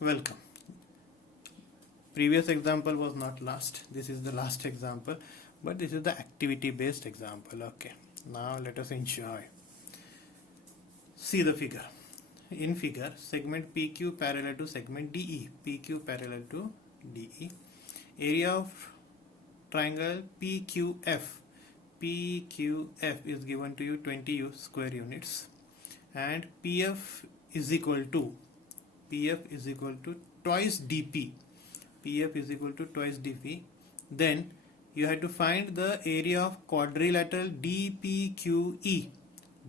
Welcome. Previous example was not last. This is the last example, but this is the activity based example. Okay. Now let us enjoy. See the figure. In figure, segment PQ parallel to segment DE. PQ parallel to DE. Area of triangle PQF. PQF is given to you 20 square units, and PF is equal to twice DP. PF is equal to twice DP. Then you have to find the area of quadrilateral DPQE.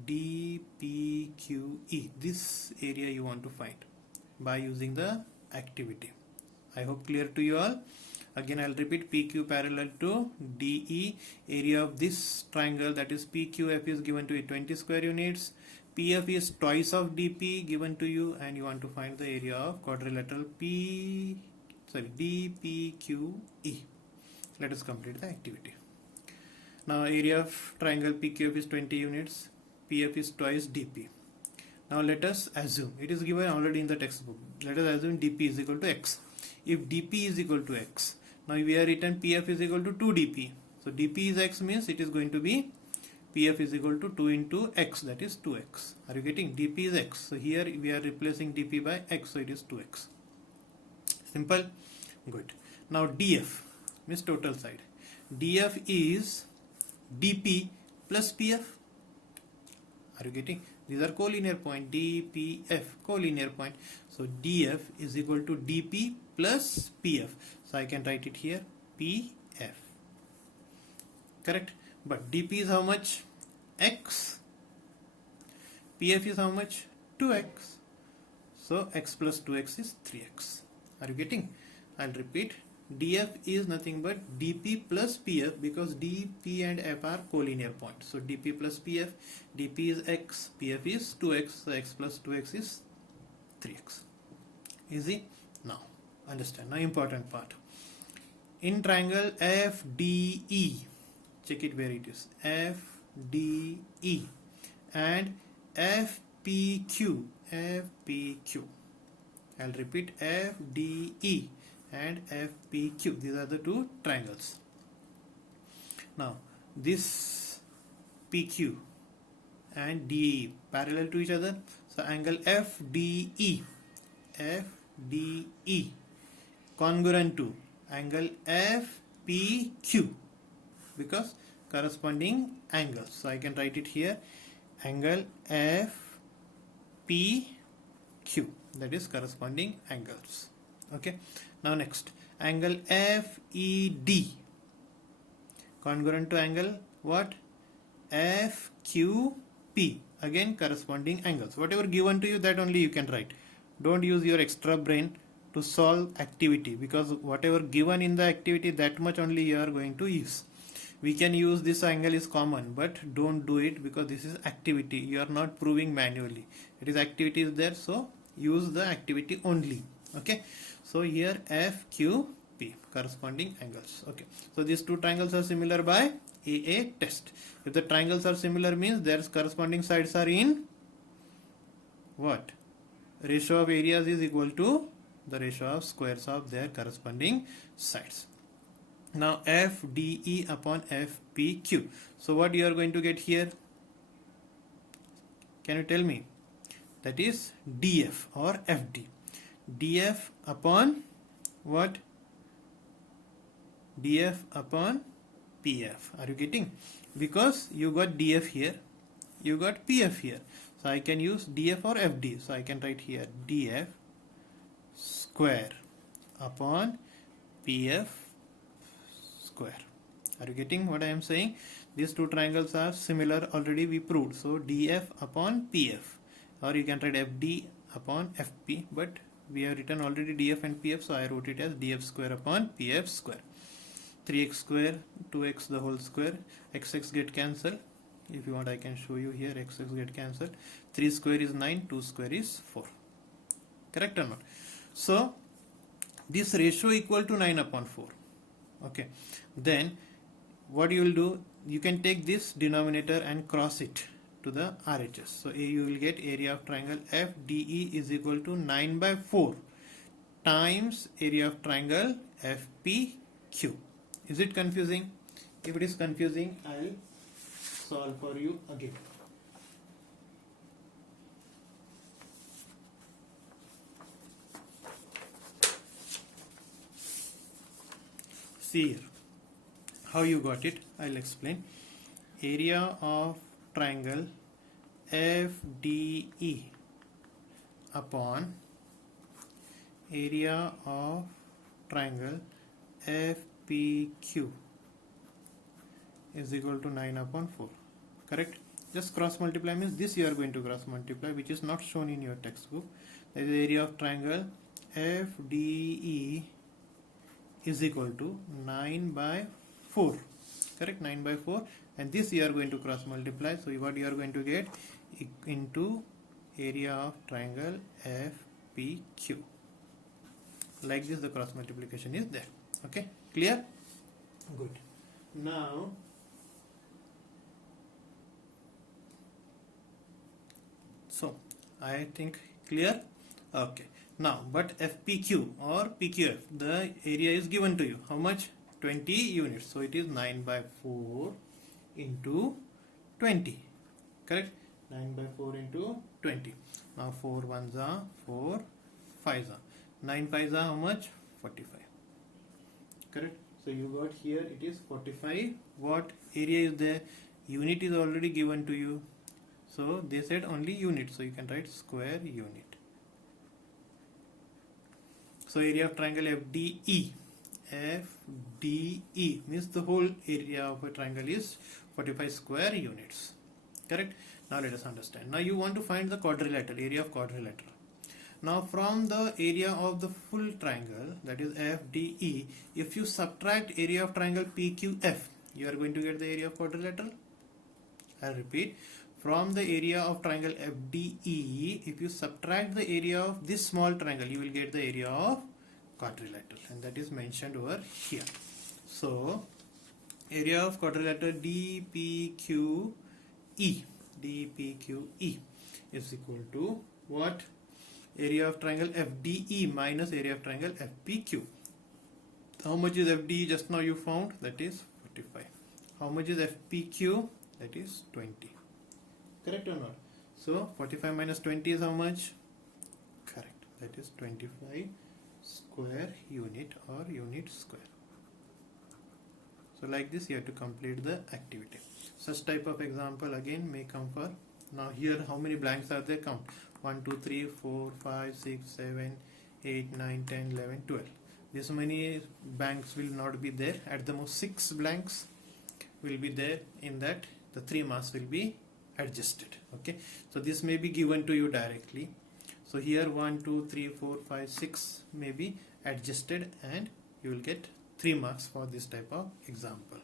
DPQE. This area you want to find by using the activity. I hope clear to you all. Again I'll repeat, PQ parallel to DE. Area of this triangle, that is PQF, is given to you 20 square units. PF is twice of DP given to you, and you want to find the area of quadrilateral DPQE. Let us complete the activity. Now area of triangle PQF is 20 units. PF is twice DP. Now let us assume, it is given already in the textbook. Let us assume DP is equal to X. If DP is equal to X, now we have written PF is equal to 2DP. So DP is X means it is going to be PF is equal to 2 into X, that is 2X. Are you getting? DP is X. So here we are replacing DP by X, so it is 2X. Simple? Good. Now DF means total side. DF is DP plus PF. Are you getting? These are collinear point. DPF, collinear point. So DF is equal to DP plus PF. So I can write it here PF. Correct? But DP is how much? X. PF is how much? 2X. So X plus 2X is 3X. Are you getting? I'll repeat. DF is nothing but DP plus PF, because DP and F are collinear points. So DP plus PF, DP is X, PF is 2X, so X plus 2X is 3X. Easy? Now understand. Now important part. In triangle FDE, check it where it is. FDE and FPQ. FPQ. I'll repeat, FDE and FPQ. These are the two triangles. Now this PQ and DE parallel to each other. So angle FDE congruent to angle FPQ, because corresponding angles. So I can write it here, angle FPQ, that is corresponding angles. Okay. Now next, angle FED congruent to angle what? FQP, again corresponding angles. Whatever given to you, that only you can write. Don't use your extra brain to solve activity, because whatever given in the activity, that much only you are going to use. We can use this angle is common, but don't do it, because this is activity. You are not proving manually. It is activity is there, so use the activity only. Okay. So here FQP, corresponding angles. Okay. So these two triangles are similar by AA test. If the triangles are similar, means their corresponding sides are in what? Ratio of areas is equal to the ratio of squares of their corresponding sides. Now FDE upon FPQ. So what you are going to get here? Can you tell me? That is DF or FD. DF upon what? DF upon PF. Are you getting? Because you got DF here, you got PF here. So I can use DF or FD. So I can write here DF square upon PF square. Are you getting what I am saying? These two triangles are similar, already we proved. So DF upon PF, or you can write FD upon FP, but we have written already DF and PF, so I wrote it as DF square upon PF square. 3x square, 2x the whole square, xx get cancelled. If you want, I can show you here. Xx get cancelled. 3 square is 9, 2 square is 4. Correct or not? So this ratio equal to 9 upon 4. Okay. Then what you will do, you can take this denominator and cross it to the RHS. So you will get area of triangle FDE is equal to 9 by 4. times area of triangle FPQ. Is it confusing? If it is confusing, I'll solve for you again. See here, how you got it, I'll explain. Area of triangle FDE upon area of triangle FPQ is equal to 9 upon 4. Correct? Just cross multiply means this you are going to cross multiply, which is not shown in your textbook. That is the area of triangle FDE is equal to 9 by 4. Correct? 9 by 4, and this you are going to cross multiply. So what you are going to get into area of triangle FPQ. Like this, the cross multiplication is there. Okay, clear? Good. Now so I think clear. Okay, now but FPQ or PQF, the area is given to you. How much? 20 units. So it is 9 by 4 into 20. Correct? 9 by 4 into 20. Now 4 ones are 4 5s are 9 5s are how much? 45. Correct? So you got here it is 45. What area is there? Unit is already given to you. So they said only unit. So you can write square unit. So area of triangle FDE. FDE means the whole area of a triangle is 45 square units. Correct? Now let us understand. Now you want to find the quadrilateral, area of quadrilateral. Now from the area of the full triangle, that is FDE, if you subtract area of triangle PQF, you are going to get the area of quadrilateral. I repeat, from the area of triangle FDE, if you subtract the area of this small triangle, you will get the area of quadrilateral, and that is mentioned over here. So area of quadrilateral DPQE is equal to what? Area of triangle FDE minus area of triangle FPQ. How much is FDE? Just now you found, that is 45. How much is FPQ? That is 20. Correct or not? So 45 minus 20 is how much? Correct. That is 25 square unit or unit square. So like this you have to complete the activity. Such type of example again may come for. Now here how many blanks are there? Count. 1 2 3 4 5 6 7 8 9 10 11 12. This many blanks will not be there. At the most 6 blanks will be there. In that the 3 marks will be adjusted. Okay, so this may be given to you directly. So here 1 2 3 4 5 6 may be adjusted, and you will get 3 marks for this type of example.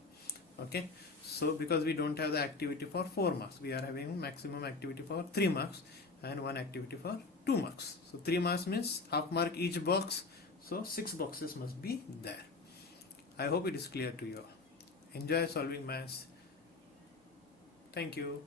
Okay, so because we don't have the activity for 4 marks, we are having maximum activity for 3 marks and 1 activity for 2 marks. So 3 marks means half mark each box, so 6 boxes must be there. I hope it is clear to you all. Enjoy solving maths. Thank you.